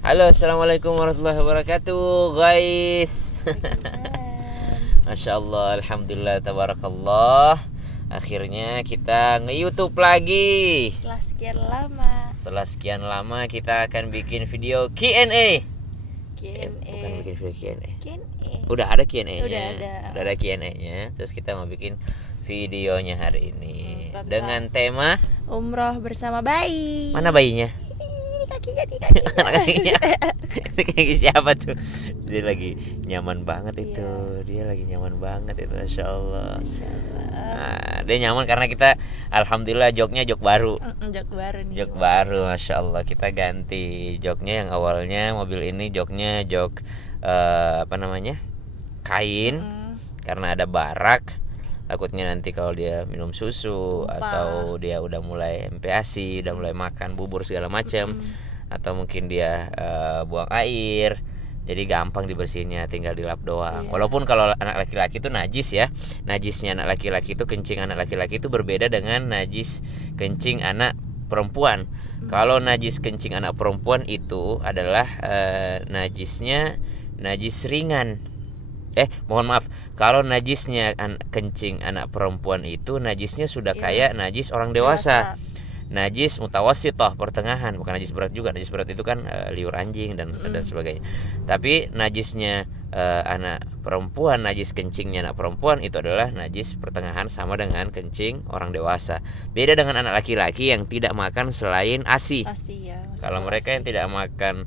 Halo, assalamualaikum warahmatullahi wabarakatuh, guys. Masya Allah, alhamdulillah, tabarakallah. Akhirnya kita nge-YouTube lagi. Setelah sekian lama kita akan bikin video Q&A. Bukan bikin video Q&A. Udah ada Q&A-nya. Udah ada Q&A-nya. Terus kita mau bikin videonya hari ini dengan tema umroh bersama bayi. mana bayinya? Kakinya. Itu kayak siapa tuh? Dia lagi nyaman banget itu. Dia lagi nyaman banget itu, Masya Allah. Nah, dia nyaman karena kita alhamdulillah joknya jok baru. Jok baru nih. Jok baru, Masya Allah. Kita ganti joknya. Yang awalnya mobil ini joknya jok kain, karena ada barak. Takutnya nanti kalau dia minum susu atau dia udah mulai MPASI, udah mulai makan bubur segala macam, atau mungkin dia buang air, jadi gampang dibersihinnya, tinggal dilap doang. Walaupun kalau anak laki-laki itu najis ya, najisnya anak laki-laki itu, kencing anak laki-laki itu berbeda dengan najis kencing anak perempuan. Kalau najis kencing anak perempuan itu adalah najisnya najis ringan. Mohon maaf, kalau najisnya kencing anak perempuan itu najisnya sudah kayak najis orang dewasa. Najis mutawassithah, pertengahan, bukan najis berat juga. Najis berat itu kan liur anjing dan sebagainya. Tapi najisnya anak perempuan, najis kencingnya anak perempuan itu adalah najis pertengahan, sama dengan kencing orang dewasa. Beda dengan anak laki-laki yang tidak makan selain ASI. Kalau mereka yang tidak makan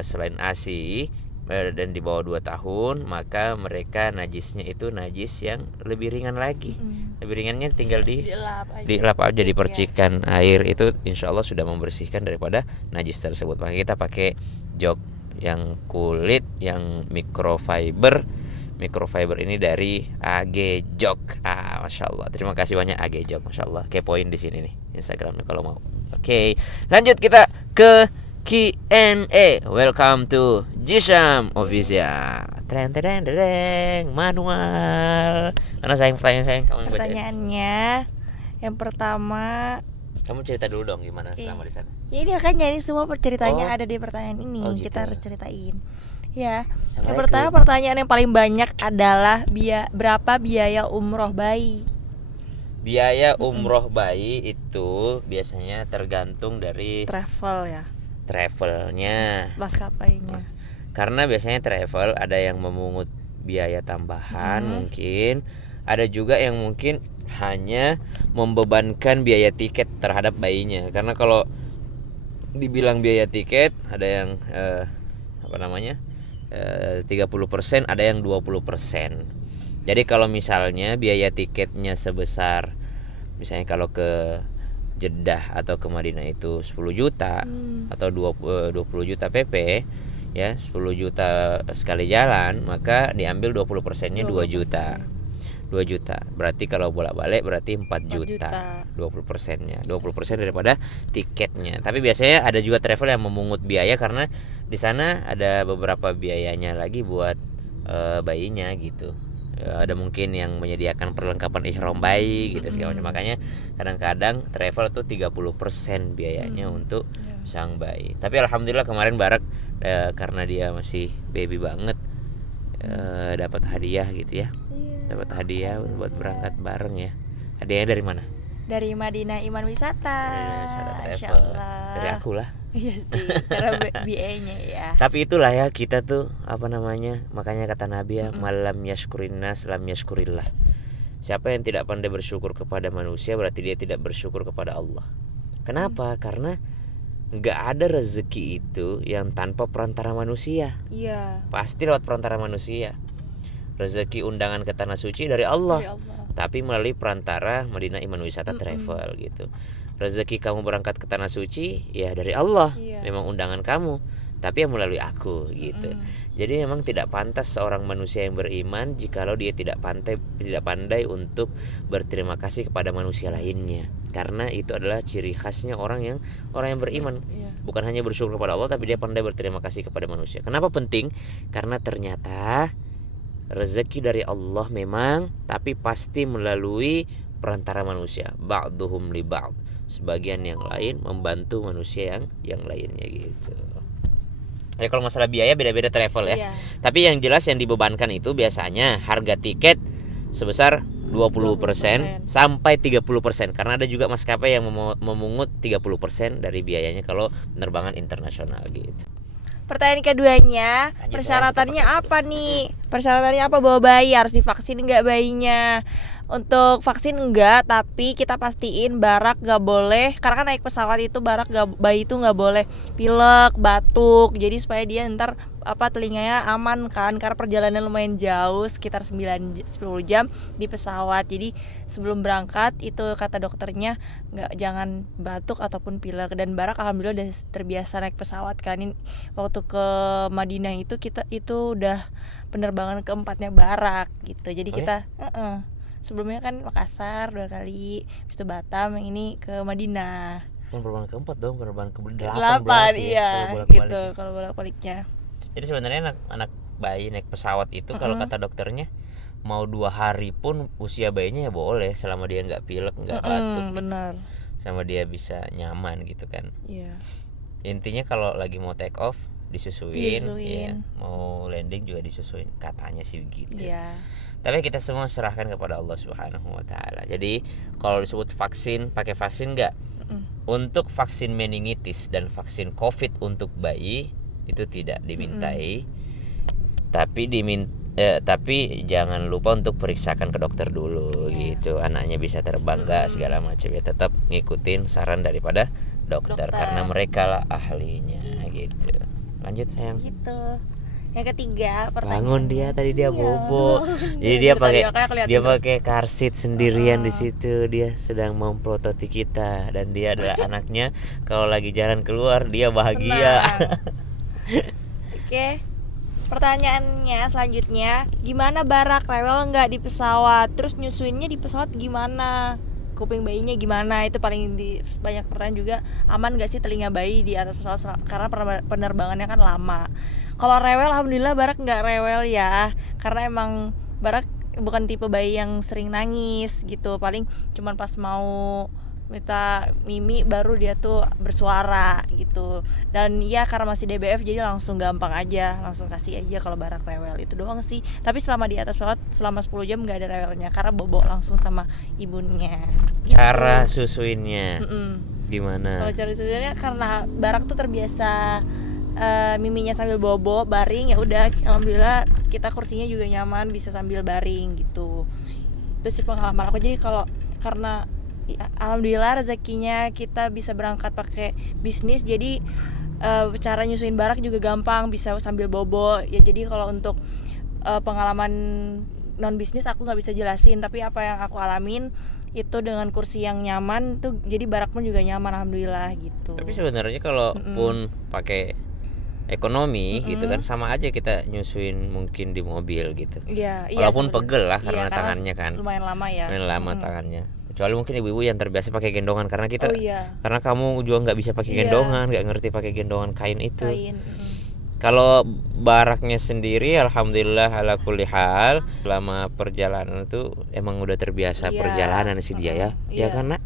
selain ASI dan di bawah 2 tahun, maka mereka najisnya itu najis yang lebih ringan lagi. Lebih ringannya tinggal dilap aja, dipercikan air, itu insya Allah sudah membersihkan daripada najis tersebut. Maka kita pakai jok yang kulit yang microfiber ini dari AG Jok. Masya Allah, terima kasih banyak AG Jok, Masya Allah. Kepoin di sini nih Instagramnya kalau mau. Oke, lanjut kita ke Q&A. Welcome to Jisham Official. Tren manual. Mana sayang kamu yang baca? Pertanyaannya yang pertama, kamu cerita dulu dong gimana selama di sana. Ya ini makanya ini semua ceritanya ada di pertanyaan ini. Gitu. Kita harus ceritain. Ya. Yang pertama, pertanyaan yang paling banyak adalah berapa biaya umroh bayi? Biaya umroh bayi itu biasanya tergantung dari travelnya, maskapainya. Karena biasanya travel ada yang memungut biaya tambahan, mungkin ada juga yang mungkin hanya membebankan biaya tiket terhadap bayinya. Karena kalau dibilang biaya tiket ada yang 30%, ada yang 20%. Jadi kalau misalnya biaya tiketnya sebesar, misalnya kalau ke Jeddah atau ke Madinah itu 10 juta atau 20 juta PP ya, 10 juta sekali jalan, maka diambil 20%-nya 2 juta. 2 juta. Berarti kalau bolak-balik berarti 4 juta. 20%-nya. 20% daripada tiketnya. Tapi biasanya ada juga travel yang memungut biaya karena di sana ada beberapa biayanya lagi buat bayinya gitu. Ada mungkin yang menyediakan perlengkapan ihram bayi gitu segala macam. Makanya kadang-kadang travel tuh 30% biayanya untuk sang bayi. Tapi alhamdulillah kemarin Barak karena dia masih baby banget, dapat hadiah gitu ya. Dapat hadiah buat berangkat bareng ya. Hadiahnya dari mana? Dari Madinah Iman Wisata. Travel. Dari aku lah. Iya sih, cara BA-nya ya. Tapi itulah ya, kita tuh makanya kata Nabi ya, malam yashkurin nas lam yashkurillah. Siapa yang tidak pandai bersyukur kepada manusia berarti dia tidak bersyukur kepada Allah. Kenapa? Karena nggak ada rezeki itu yang tanpa perantara manusia. Iya. Pasti lewat perantara manusia. Rezeki undangan ke tanah suci dari Allah. Tapi melalui perantara Madinah Iman Wisata Travel gitu. Rezeki kamu berangkat ke tanah suci ya dari Allah, memang undangan kamu, tapi yang melalui aku gitu. Jadi memang tidak pantas seorang manusia yang beriman jikalau dia tidak pandai untuk berterima kasih kepada manusia lainnya. Karena itu adalah ciri khasnya orang yang beriman. Bukan hanya bersyukur kepada Allah, tapi dia pandai berterima kasih kepada manusia. Kenapa penting? Karena ternyata rezeki dari Allah memang, tapi pasti melalui perantara manusia. Ba'duhum li ba'd. Sebagian yang lain membantu manusia yang lainnya gitu. Ya kalau masalah biaya beda-beda travel ya. Iya. Tapi yang jelas yang dibebankan itu biasanya harga tiket sebesar 20% sampai 30%, karena ada juga maskapai yang memungut 30% dari biayanya kalau penerbangan internasional gitu. Pertanyaan keduanya, Lanjut, persyaratannya kita pakai apa nih? Persyaratannya apa bawa bayi? Harus divaksin nggak bayinya? Untuk vaksin enggak, tapi kita pastiin barak nggak boleh, karena kan naik pesawat itu barak bayi itu nggak boleh pilek, batuk. Jadi supaya dia ntar telinganya aman kan, karena perjalanan lumayan jauh sekitar 9-10 jam di pesawat. Jadi sebelum berangkat itu kata dokternya jangan batuk ataupun pilek. Dan barak alhamdulillah udah terbiasa naik pesawat kan. Waktu ke Madinah itu kita itu udah penerbangan keempatnya barak gitu. Jadi kita sebelumnya kan Makassar 2 kali, habis itu Batam, yang ini ke Madinah. Penerbangan keempat dong, penerbangan ke-8 iya gitu kalau bolak-baliknya. Jadi sebenarnya anak bayi naik pesawat itu kalau kata dokternya mau 2 hari pun usia bayinya ya boleh, selama dia nggak pilek, nggak batuk. Benar. Sama dia bisa nyaman gitu kan. Iya. Intinya kalau lagi mau take off disusuin. Ya, mau landing juga disusuin, katanya sih begitu. Iya. Tapi kita semua serahkan kepada Allah Subhanahu wa taala. Jadi kalau disebut vaksin, pakai vaksin enggak? Untuk vaksin meningitis dan vaksin Covid untuk bayi itu tidak dimintai. Tapi jangan lupa untuk periksakan ke dokter dulu gitu. Anaknya bisa terbang enggak segala macam, ya tetap ngikutin saran daripada dokter. Karena mereka lah ahlinya gitu. Lanjut sayang. Gitu. Yang ketiga, bangun dia tadi dia bobo. Jadi dia pakai car seat sendirian di situ. Dia sedang memprototi kita dan dia adalah anaknya. Kalau lagi jalan keluar dia bahagia. Oke. Pertanyaannya selanjutnya, gimana barak, rewel nggak di pesawat? Terus nyusuinnya di pesawat gimana? Kuping bayinya gimana? Itu paling banyak pertanyaan juga. Aman nggak sih telinga bayi di atas pesawat karena penerbangannya kan lama. Kalau rewel, alhamdulillah barak nggak rewel ya, karena emang barak bukan tipe bayi yang sering nangis gitu. Paling cuman pas mau minta mimi baru dia tuh bersuara gitu. Dan ya karena masih DBF jadi langsung gampang aja, langsung kasih aja kalau barak rewel. Itu doang sih. Tapi selama di atas pesawat selama 10 jam nggak ada rewelnya karena bobo langsung sama ibunya. Cara susuinnya gimana? Kalau cara susuinnya karena barak tuh terbiasa miminya sambil bobo baring, ya udah alhamdulillah kita kursinya juga nyaman bisa sambil baring gitu. Itu sih pengalaman aku. Jadi karena ya, alhamdulillah rezekinya kita bisa berangkat pakai bisnis, jadi cara nyusuin barak juga gampang, bisa sambil bobo ya. Jadi kalau untuk pengalaman non bisnis aku nggak bisa jelasin, tapi apa yang aku alamin itu dengan kursi yang nyaman tuh, jadi barak pun juga nyaman alhamdulillah gitu. Tapi sebenarnya kalau pun pakai ekonomi gitu kan sama aja kita nyusuin mungkin di mobil gitu. Iya, walaupun pegel lah karena tangannya kan lumayan lama ya. Lumayan lama tangannya. Kecuali mungkin ibu-ibu yang terbiasa pakai gendongan, karena kita karena kamu juga nggak bisa pakai gendongan, nggak ngerti pakai gendongan kain itu. Kalau baraknya sendiri alhamdulillah ala kulli hal, selama perjalanan itu emang udah terbiasa perjalanan sih dia ya. Ya karena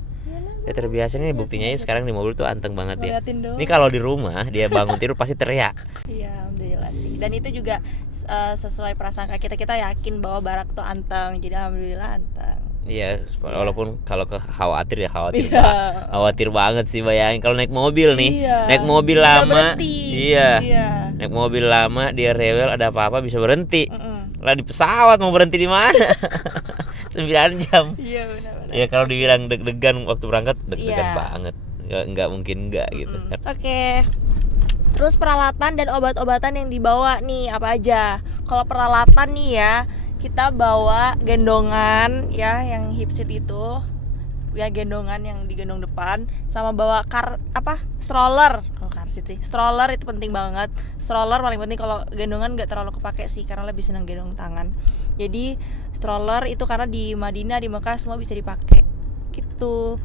ya terbiasa nih, buktinya sekarang di mobil tuh anteng banget dia. Ini kalau di rumah dia bangun tidur pasti teriak. Iya alhamdulillah sih. Dan itu juga sesuai prasangka kita yakin bahwa barak tuh anteng, jadi alhamdulillah anteng. Iya, walaupun kalau khawatir khawatir banget sih. Bayangin kalau naik mobil nih, naik mobil lama, naik mobil lama dia rewel, ada apa-apa bisa berhenti. Lah di pesawat mau berhenti di mana? 9 jam. Iya benar. Ya kalau dibilang deg-degan waktu berangkat, deg-degan banget. Nggak mungkin nggak gitu. Oke. Terus peralatan dan obat-obatan yang dibawa nih apa aja? Kalau peralatan nih ya, kita bawa gendongan ya yang hip seat itu. Ya gendongan yang digendong depan, sama bawa stroller. Kalau car seat sih, stroller itu penting banget. Stroller paling penting, kalau gendongan nggak terlalu kepake sih karena lebih senang gendong tangan. Jadi stroller itu karena di Madinah, di Mekah semua bisa dipakai gitu.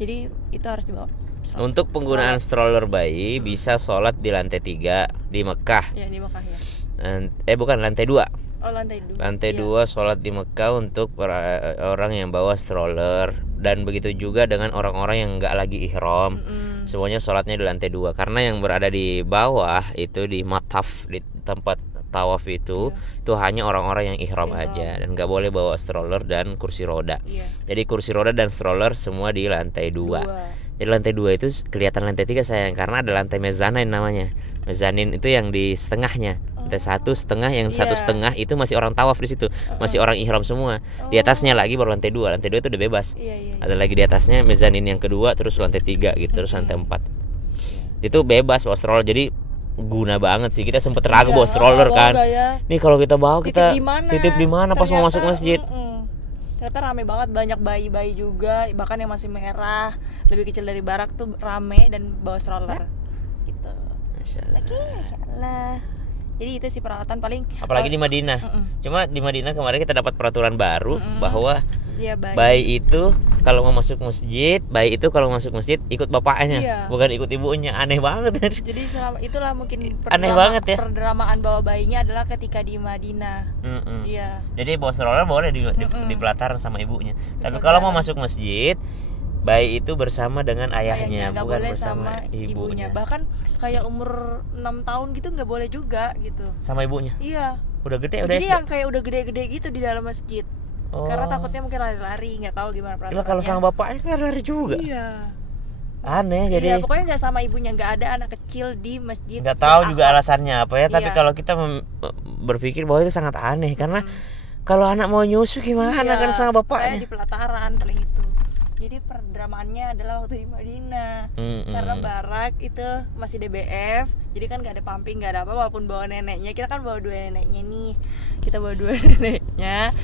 Jadi itu harus dibawa. Untuk penggunaan stroller bayi bisa sholat di lantai 3 di Mekah. Ya di Mekah ya. Bukan lantai 2. Oh, lantai 2. Lantai Iya. 2 sholat di Mekah untuk orang yang bawa stroller, dan begitu juga dengan orang-orang yang nggak lagi ihram. Semuanya sholatnya di lantai 2, karena yang berada di bawah itu di mataf, di tempat tawaf itu hanya orang-orang yang ihram aja, dan nggak boleh bawa stroller dan kursi roda. Iya. Jadi kursi roda dan stroller semua di lantai 2. Jadi lantai 2 itu kelihatan lantai 3 sayang, karena ada lantai mezanin namanya. Mezanin itu yang di setengahnya. Lantai 1,5, yang 1,5 itu masih orang tawaf di situ, masih orang ihram semua. Di atasnya lagi baru lantai 2. Lantai 2 itu udah bebas. Iya. Ada lagi di atasnya mezanin yang kedua, terus lantai 3 gitu, terus lantai 4. Itu bebas bawa stroller. Jadi guna banget sih. Kita sempet ragu bawa stroller kan. Nih kalau kita bawa, kita titip di mana pas mau masuk masjid. Ternyata rame banget, banyak bayi-bayi juga, bahkan yang masih merah, lebih kecil dari barak tuh rame dan bawa stroller gitu. Masya Masyaallah. Jadi itu sih peralatan paling. Apalagi di Madinah. Cuma di Madinah kemarin kita dapat peraturan baru bahwa ya, bayi itu kalau mau masuk masjid, ikut bapaknya, bukan ikut ibunya. Aneh banget. Jadi itulah mungkin aneh banget ya. Perdramaan bawa bayinya adalah ketika di Madinah. Iya. Jadi bawa stroller boleh di pelataran sama ibunya. Tapi kalau mau masuk masjid, bayi itu bersama dengan ayahnya, bukan bersama ibunya. Bahkan kayak umur 6 tahun gitu nggak boleh juga gitu. Sama ibunya? Iya. Udah gede, udah Jadi SD? yang kayak udah gede-gede gitu di dalam masjid. Karena takutnya mungkin lari-lari, nggak tahu gimana peraturannya. Kalau sama bapaknya kan lari juga. Iya. Aneh jadi. Iya, pokoknya nggak sama ibunya, nggak ada anak kecil di masjid. Nggak tahu juga alasannya apa ya. Tapi kalau kita berpikir bahwa itu sangat aneh, karena kalau anak mau nyusu gimana kan sama bapaknya? Kayak di pelataran paling itu. Jadi perdramaannya adalah waktu di Madinah. Karena barak itu masih DBF, jadi kan nggak ada pumping, nggak ada apa, walaupun bawa neneknya. Kita kan bawa 2 neneknya nih. Kita bawa 2 neneknya.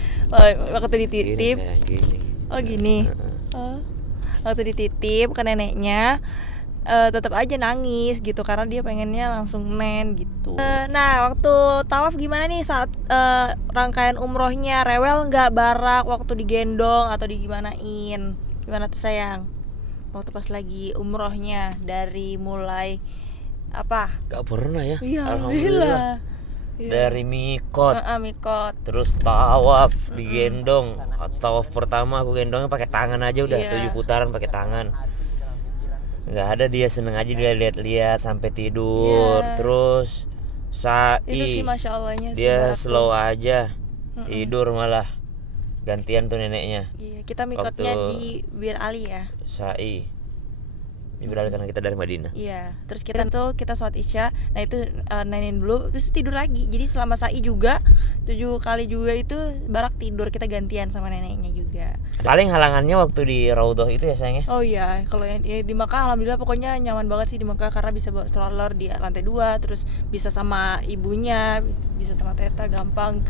Waktu dititip. Gini. Waktu dititip ke neneknya, tetap aja nangis gitu karena dia pengennya langsung nen gitu. Nah, waktu tawaf gimana nih saat rangkaian umrohnya? Rewel nggak barak waktu digendong atau digimanain? Gimana tuh sayang? Waktu pas lagi umrohnya dari mulai apa? Gak pernah ya. Iya, alhamdulillah. Dari mikot, mikot, terus tawaf digendong. Tawaf pertama aku gendongnya pakai tangan aja udah 7 putaran pakai tangan. Nggak ada, dia seneng aja, dia lihat-lihat sampai tidur. Terus sa'i itu sih Masya Allahnya dia slow aja, tidur malah. Gantian tuh neneknya. Iya, kita mikotnya di Bir Ali ya. Sa'i di Bir Ali karena kita dari Madinah. Iya, terus kita sholat Isya. Nah itu nenek dulu, terus tidur lagi. Jadi selama sa'i juga 7 kali juga itu barak tidur, kita gantian sama neneknya juga. Paling halangannya waktu di Raudhah itu ya sayangnya. Oh iya, kalau yang di Makkah alhamdulillah pokoknya nyaman banget sih di Makkah, karena bisa bawa stroller di lantai 2, terus bisa sama ibunya, bisa sama teta, gampang,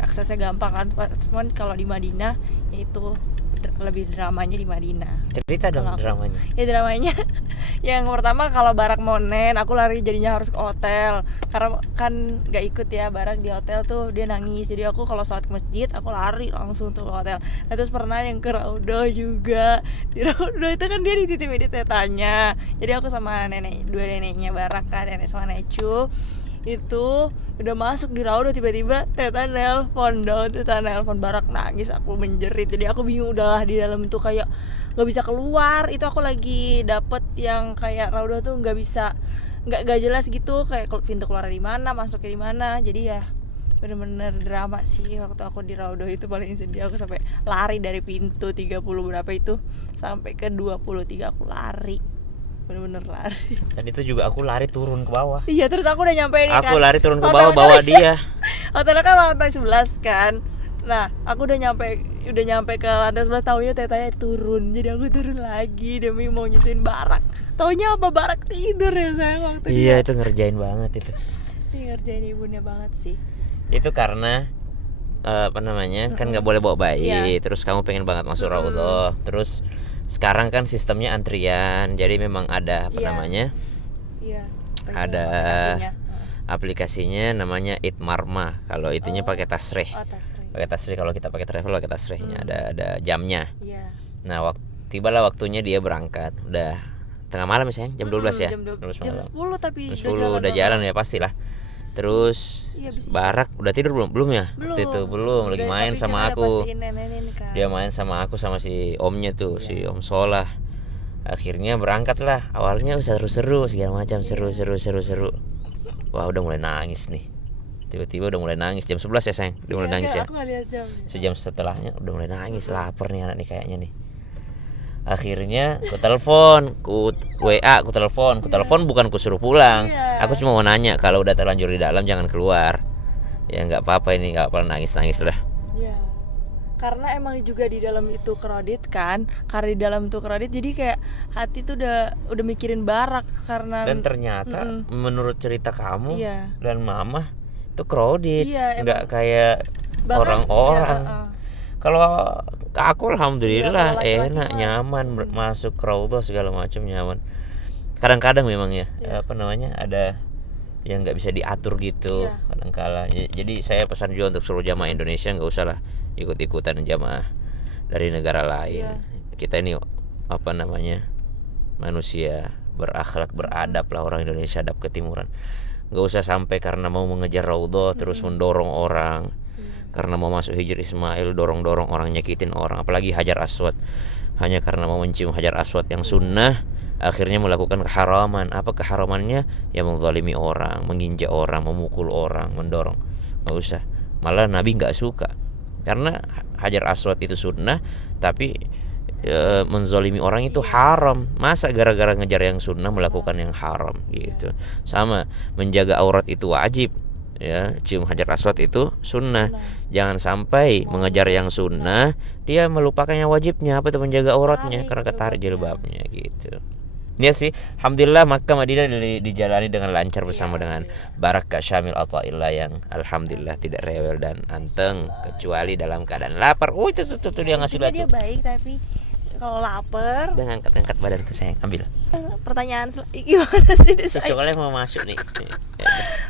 aksesnya gampang kan. Cuman kalau di Madinah ya itu lebih dramanya di Madinah. Cerita dong dramanya. Ya dramanya yang pertama, kalau barak mau nen, aku lari jadinya harus ke hotel karena kan nggak ikut ya barak di hotel tuh, dia nangis. Jadi aku kalau sholat ke masjid aku lari langsung tuh ke hotel. Nah, terus pernah yang ke Raudhah juga. Di Raudhah itu kan dia dititipin di tetanya. Jadi aku sama nenek, 2 neneknya barak kan, nenek sama necu itu udah masuk di Raudhah, tiba-tiba teta nelpon barak, nangis, aku menjerit. Jadi aku bingung, udahlah di dalam tuh kayak nggak bisa keluar. Itu aku lagi dapet yang kayak Raudhah tuh nggak bisa, nggak jelas gitu, kayak pintu keluar di mana, masuknya di mana. Jadi ya bener-bener drama sih waktu aku di Raudhah itu. Paling sedih aku sampai lari dari pintu 30 berapa itu sampai ke 23 aku lari, bener-bener lari. Dan itu juga aku lari turun ke bawah. Iya, terus aku udah nyampe ini kan. Aku lari turun ke bawah bawa dia. Hotelnya kan lantai 11 kan. Nah, aku udah nyampe ke lantai 11, taunya tetanya turun. Jadi aku turun lagi demi mau nyusuin barak. Taunya apa, barak tidur ya sayang waktu dia. Iya, itu ngerjain banget itu. Ngerjain ibunya banget sih. Itu karena kan nggak boleh bawa bayi. Terus kamu pengen banget masuk Raudhah. Terus sekarang kan sistemnya antrian, jadi memang ada ada aplikasinya namanya Itmarma. Kalau itunya pakai tasrih. Pakai tasrih, kalau kita pakai travel pakai tasrihnya, ada jamnya. Nah, tibalah waktunya dia berangkat. Udah tengah malam misalnya, jam 12 ya. Jam 10 tapi jam 10 udah jalan ya pastilah. Terus Iya, bisa. Barak udah tidur belum ya? Waktu itu belum, lagi Udah, main tapi sama kan ada aku. pastiin nenek kan. Dia main sama aku sama si omnya tuh, si Om Solah. Akhirnya berangkat lah. Awalnya seru-seru segala macam, seru. Wah, udah mulai nangis nih. Tiba-tiba udah mulai nangis jam 11 ya, sayang. Udah mulai nangis ya. Aku nggak lihat jam. Sejam setelahnya udah mulai nangis, lapar nih anak nih kayaknya nih. Akhirnya ku telepon, ku telepon bukan ku suruh pulang. Iya. Aku cuma mau nanya kalau udah terlanjur di dalam jangan keluar. Ya nggak apa-apa ini, nggak apa nangis lah. Iya. Karena emang juga di dalam itu kredit kan. Karena di dalam itu kredit jadi kayak hati tuh udah mikirin Barak karena Dan ternyata menurut cerita kamu Iya. dan mama itu kredit, Iya, nggak kayak bahkan, orang-orang. ya, Kalau aku alhamdulillah Iya, kalau laki-laki enak, mah, nyaman masuk raudhah segala macam nyaman. Kadang-kadang memang ya, apa namanya, ada yang nggak bisa diatur gitu. Iya. Kadang-kala. Jadi saya pesan juga untuk seluruh jamaah Indonesia nggak usah lah ikut-ikutan jamaah dari negara lain. Iya. Kita ini apa namanya, manusia berakhlak, beradab lah, orang Indonesia adab ketimuran. Nggak usah sampai karena mau mengejar raudhah terus mendorong orang. Karena mau masuk Hijr Ismail dorong-dorong orang, nyakitin orang, apalagi Hajar Aswad. Hanya karena mau mencium Hajar Aswad yang sunnah, akhirnya melakukan keharaman. Apa keharamannya? Ya menzalimi orang, menginjak orang, memukul orang, mendorong. Nggak usah. Malah Nabi nggak suka. Karena Hajar Aswad itu sunnah, tapi menzalimi orang itu haram. Masa gara-gara ngejar yang sunnah melakukan yang haram gitu. Sama, menjaga aurat itu wajib. Ya, cium Hajar Aswad itu sunnah. Jangan sampai mengejar yang sunnah dia melupakan yang wajibnya, apa itu menjaga auratnya, karena ketarik jilbabnya gitu. Ya sih, alhamdulillah Makkah Madinah dijalani dengan lancar bersama dengan Barak Syamil Athaillah yang alhamdulillah tidak rewel dan anteng kecuali dalam keadaan lapar. Oh itu dia ngasih batu. Dia baik tapi kalau lapar. Udah angkat badan tuh sayang, ambil. Pertanyaan gimana sih ini, Soalnya mau masuk nih.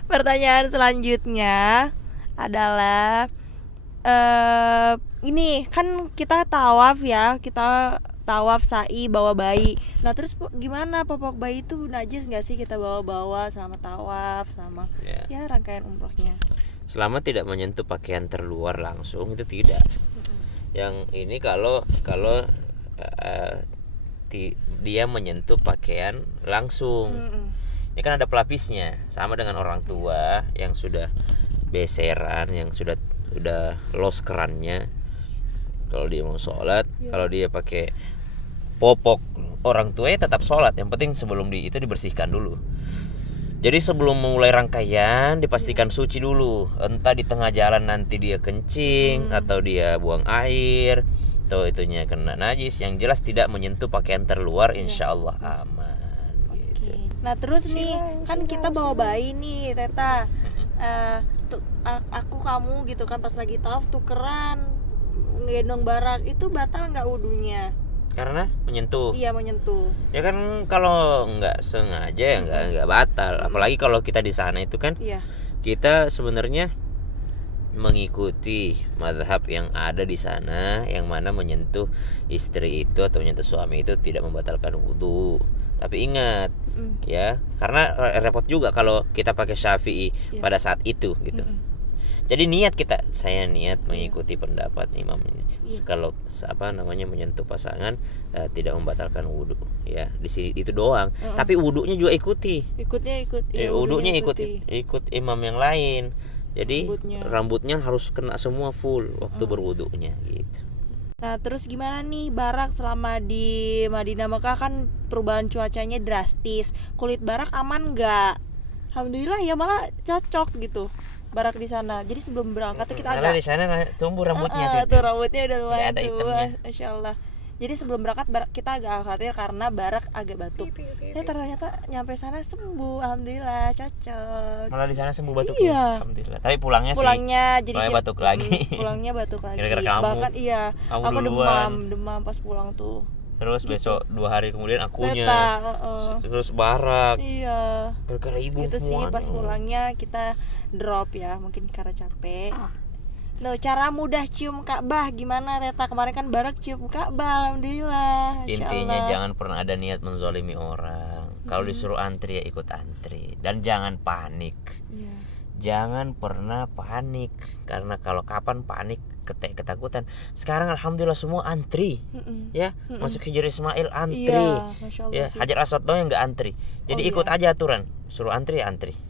Pertanyaan selanjutnya adalah ini kan kita tawaf ya, kita tawaf sa'i bawa bayi. Nah terus gimana popok bayi itu najis nggak sih kita bawa-bawa selama tawaf sama ya rangkaian umrohnya? Selama tidak menyentuh pakaian terluar langsung itu tidak. Yang ini kalau dia menyentuh pakaian langsung. Ini kan ada pelapisnya, sama dengan orang tua yang sudah beseran, yang sudah los kerannya. Kalau dia mau sholat, kalau dia pakai popok orang tuanya tetap sholat. Yang penting sebelum itu dibersihkan dulu. Jadi sebelum memulai rangkaian dipastikan suci dulu. Entah di tengah jalan nanti dia kencing atau dia buang air atau itunya kena najis. Yang jelas tidak menyentuh pakaian terluar, insya Allah aman. Gitu. Nah terus nih kan kita bawa bayi nih Teta, aku kamu gitu kan pas lagi tawaf tukeran ngegendong Barak, itu batal nggak wudunya? Karena menyentuh. Iya menyentuh. Ya kan kalau nggak sengaja ya nggak batal. Apalagi kalau kita di sana itu kan kita sebenarnya mengikuti mazhab yang ada di sana, yang mana menyentuh istri itu atau menyentuh suami itu tidak membatalkan wudu. Tapi ingat ya, karena repot juga kalau kita pakai Syafi'i pada saat itu gitu. Jadi saya niat mengikuti pendapat imam ini. Kalau menyentuh pasangan tidak membatalkan wudu ya, di sini itu doang. Tapi wudunya juga ikuti. Wudunya ikut imam yang lain. Jadi rambutnya harus kena semua full waktu berwudunya gitu. Nah terus gimana nih Barak selama di Madinah Mekah, kan perubahan cuacanya drastis. Kulit Barak aman nggak? Alhamdulillah ya, malah cocok gitu Barak di sana. Jadi sebelum berangkat tuh kita agak di sana tumbuh rambutnya tuh rambutnya udah lumayan ada tua, Masya Allah. Jadi sebelum berangkat kita agak khawatir karena Barak agak batuk. Ternyata nyampe sana sembuh, alhamdulillah cocok. Malah di sana sembuh batuknya. Alhamdulillah. Tapi pulangnya jadi batuk lagi. Pulangnya batuk lagi. Gara-gara kamu. Bahkan aku demam pas pulang tuh. Terus besok 2 hari kemudian akunya. Terus Barak. Iya. Gara-gara ibu itu sih pas pulangnya kita drop ya, mungkin karena capek. Loh, cara mudah cium Ka'bah gimana Teta? Kemarin kan Barak cium Ka'bah, alhamdulillah. Intinya jangan pernah ada niat menzalimi orang. Kalau disuruh antri ya ikut antri, dan jangan panik. jangan pernah panik, karena kalau kapan panik ketakutan. Sekarang alhamdulillah semua antri. Ya, masuk Hijri Ismail antri. Iya, Masya Allah Ya, sih. Hajar Aswad doang yang nggak antri. Jadi ikut aja aturan, suruh antri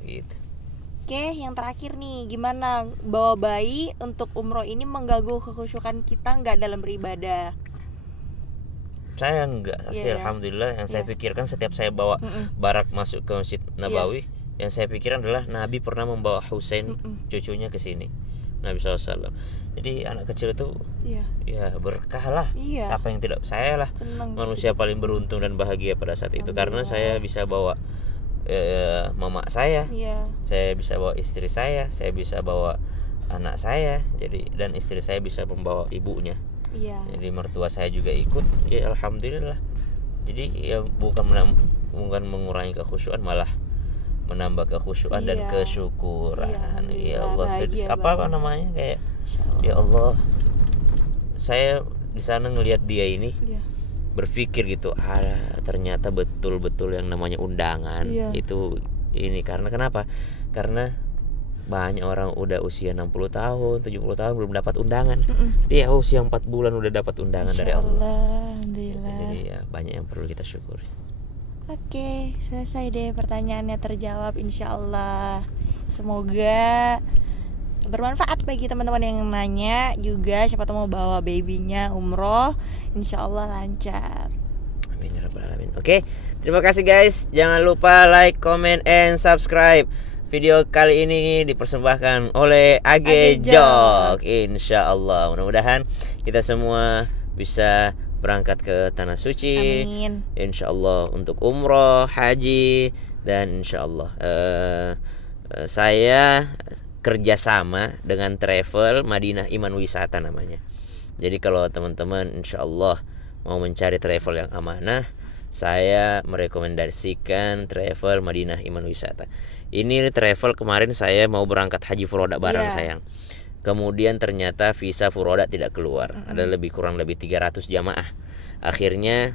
gitu. Oke, yang terakhir nih, gimana bawa bayi untuk umroh ini mengganggu kekhusyukan kita nggak dalam beribadah? Saya enggak sih, Iya, ya. alhamdulillah. Yang saya Iya. pikirkan setiap saya bawa Barak masuk ke Masjid Nabawi, yang saya pikirkan adalah Nabi pernah membawa Husain cucunya ke sini, Nabi SAW. Jadi anak kecil itu Iya. ya berkah lah. Iya. Siapa yang tidak, saya lah Seneng manusia paling beruntung dan bahagia pada saat itu, karena saya bisa bawa mama saya bisa bawa istri saya bisa bawa anak saya, jadi dan istri saya bisa membawa ibunya. Iya. Jadi mertua saya juga ikut, ya alhamdulillah. Jadi ya bukan mengurangi kekhusyuan, malah menambah kekhusyuan dan Iya. kesyukuran. Iya, Ya Allah, bahagia apa banget. namanya, kayak Insya ya Allah, saya di sana ngelihat dia ini, Iya. berpikir gitu, ternyata betul-betul yang namanya undangan itu ini. Karena kenapa? Karena banyak orang udah usia 60 tahun, 70 tahun belum dapat undangan. Dia usia 4 bulan udah dapat undangan dari Allah. Alhamdulillah. Jadi ya banyak yang perlu kita syukuri. Oke, selesai deh pertanyaannya terjawab, insya Allah. Semoga bermanfaat bagi teman-teman yang nanya juga. Siapa tahu mau bawa babynya umroh, insya Allah lancar. Amin ya rabbal alamin. Oke, terima kasih guys. Jangan lupa like, comment, and subscribe. Video kali ini dipersembahkan oleh AG Jok. Insya Allah, mudah-mudahan kita semua bisa berangkat ke Tanah Suci. Amin. Insya Allah untuk umroh, haji, dan insya Allah saya kerjasama dengan travel Madinah Iman Wisata namanya. Jadi kalau teman-teman insya Allah mau mencari travel yang amanah, saya merekomendasikan travel Madinah Iman Wisata. Ini travel kemarin saya mau berangkat haji furoda bareng sayang. Kemudian ternyata visa furoda tidak keluar. Ada kurang lebih 300 jamaah. Akhirnya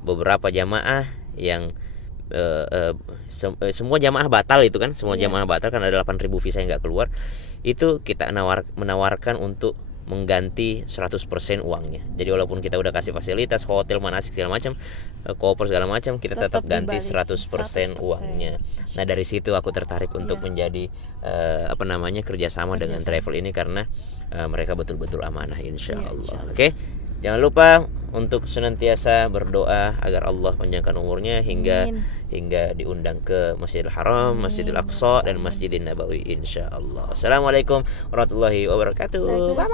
beberapa jamaah yang semua jamaah batal itu kan, semua jamaah batal karena ada 8.000 visa yang nggak keluar. Itu kita menawarkan untuk mengganti 100% uangnya. Jadi walaupun kita udah kasih fasilitas hotel, manasik segala macam, koper segala macam, kita tetap ganti 100% uangnya. Nah dari situ aku tertarik untuk menjadi kerjasama dengan travel ini, karena mereka betul-betul amanah insya Allah. Oke, jangan lupa untuk senantiasa berdoa agar Allah panjangkan umurnya hingga diundang ke Masjidil Haram, Masjidil Aqsa, dan Masjidil Nabawi insya Allah. Assalamualaikum warahmatullahi wabarakatuh. Bye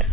bye.